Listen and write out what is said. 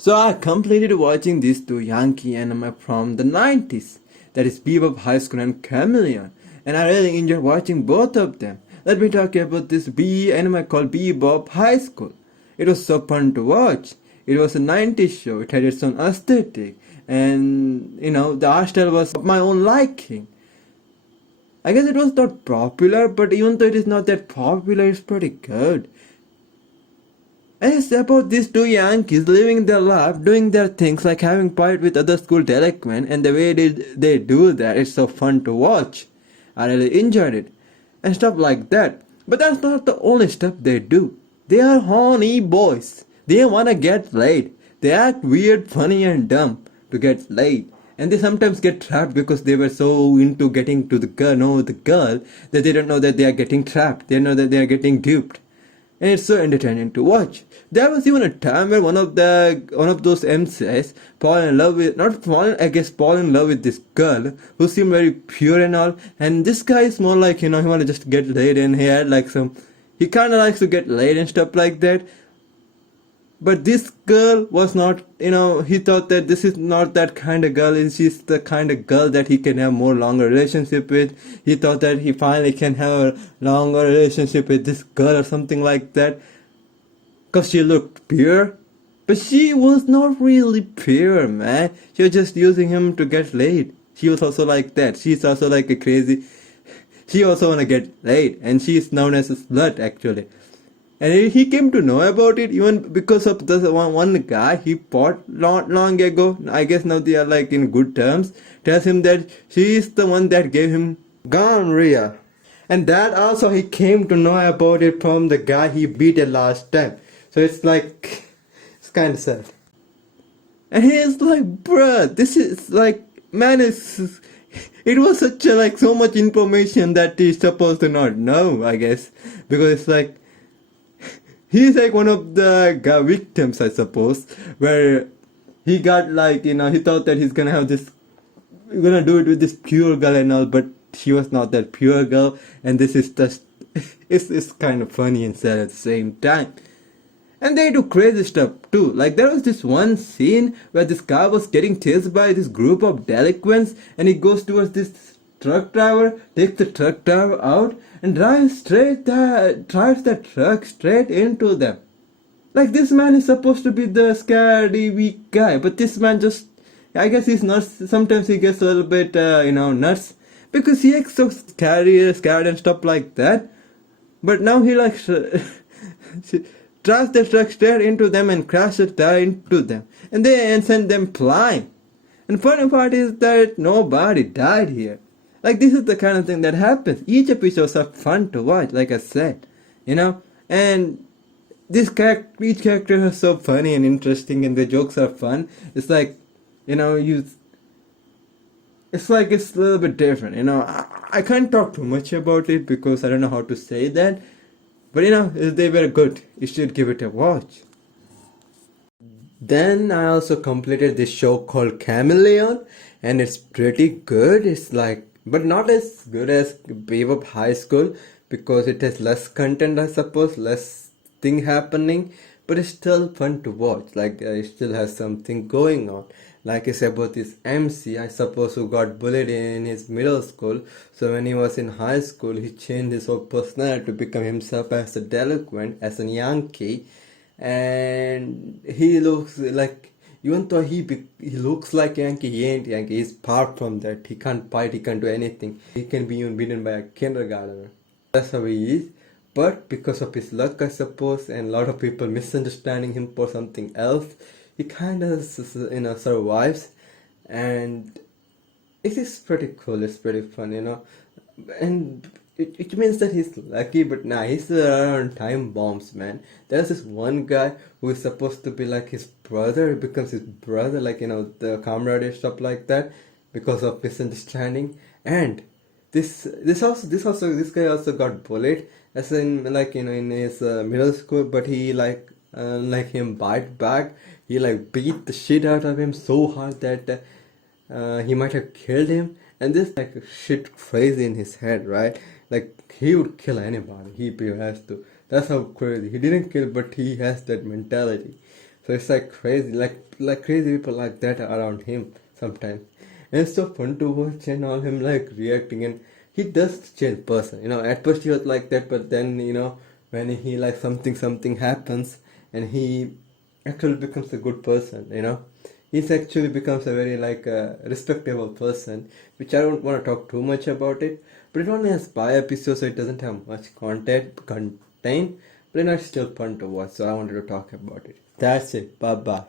So I completed watching these two Yankee anime from the 90's, that is Bebop High School and Chameleon, and I really enjoyed watching both of them. Let me talk about this B anime called Bebop High School. It was so fun to watch. It was a 90's show, it had its own aesthetic, and the art style was of my own liking. I guess it was not popular, but even though it is not that popular, it's pretty good. And it's about these two Yankees living their life, doing their things like having fight with other school delinquents, and the way they do that, it's so fun to watch. I really enjoyed it. And stuff like that. But that's not the only stuff they do. They are horny boys. They wanna get laid. They act weird, funny and dumb to get laid. And they sometimes get trapped because they were so into getting to the girl, that they don't know that they are getting trapped. They know that they are getting duped, and it's so entertaining to watch. There was even a time where one of those MCs fall in love with not fall I guess fall in love with this girl who seemed very pure and all, and this guy is more like he wanna just get laid, and he had like he kinda likes to get laid and stuff like that. But this girl was not, he thought that this is not that kind of girl, and she's the kind of girl that he can have more longer relationship with. He thought that he finally can have a longer relationship with this girl or something like that, because she looked pure. But she was not really pure, man. She was just using him to get laid. She was also like that. She's also like a crazy, she also wanna get laid, and she's known as a slut actually. And he came to know about it even because of this one guy he fought long ago. I guess now they are like in good terms. Tells him that she is the one that gave him gonorrhea. And that also he came to know about it from the guy he beat the last time. So it's like, it's kind of sad. And he's like, bruh, this is like, man, it was such a, like, so much information that he's supposed to not know, I guess. Because it's like, he's like one of the victims, I suppose, where he got like, he thought that he's gonna gonna do it with this pure girl and all, but she was not that pure girl, and this is just, it's kind of funny and sad at the same time. And they do crazy stuff too. Like there was this one scene where this guy was getting chased by this group of delinquents, and he goes towards this truck driver, takes the truck driver out, and drives the truck straight into them. Like this man is supposed to be the scary weak guy, but this man just, I guess he's nuts. Sometimes he gets a little bit, nuts, because he acts so scared and stuff like that. But now he like drives the truck straight into them and crashes into them, and send them flying. And funny part is that nobody died here. Like this is the kind of thing that happens. Each episodes are fun to watch, like I said, and each character is so funny and interesting, and the jokes are fun. It's like, it's like it's a little bit different. I can't talk too much about it because I don't know how to say that, but they were good. You should give it a watch. Then I also completed this show called Chameleon, and it's pretty good. It's like, but not as good as Bebop High School because it has less content, I suppose, less thing happening, but it's still fun to watch. Like it still has something going on. Like it's about this MC, I suppose, who got bullied in his middle school. So when he was in high school, he changed his whole personality to become himself as a delinquent, as a Yankee, and he looks like, even though he looks like Yankee, he ain't Yankee. He's far from that. He can't fight, he can't do anything. He can be even beaten by a kindergartner. That's how he is. But because of his luck, I suppose, and a lot of people misunderstanding him for something else, he kind of, survives. And it is pretty cool. It's pretty fun, And it means that he's lucky, but nah, he's around time bombs, man. There's this one guy who is supposed to be like his brother. He becomes his brother, like, the camaraderie stuff like that, because of misunderstanding. And this guy also got bullied, as in, like, in his middle school, but he like him bite back. He like beat the shit out of him so hard that he might have killed him. And this like shit crazy in his head, right? Like he would kill anybody. He has to. That's how crazy. He didn't kill, but he has that mentality. So it's like crazy, like crazy people like that around him sometimes. And it's so fun to watch and all him like reacting, and he does change person. At first he was like that, but then when he like something happens, and he actually becomes a good person. He's actually becomes a very like respectable person, which I don't want to talk too much about it. But it only has 5 episodes, so it doesn't have much content. But it's still fun to watch, so I wanted to talk about it. That's it. Bye bye.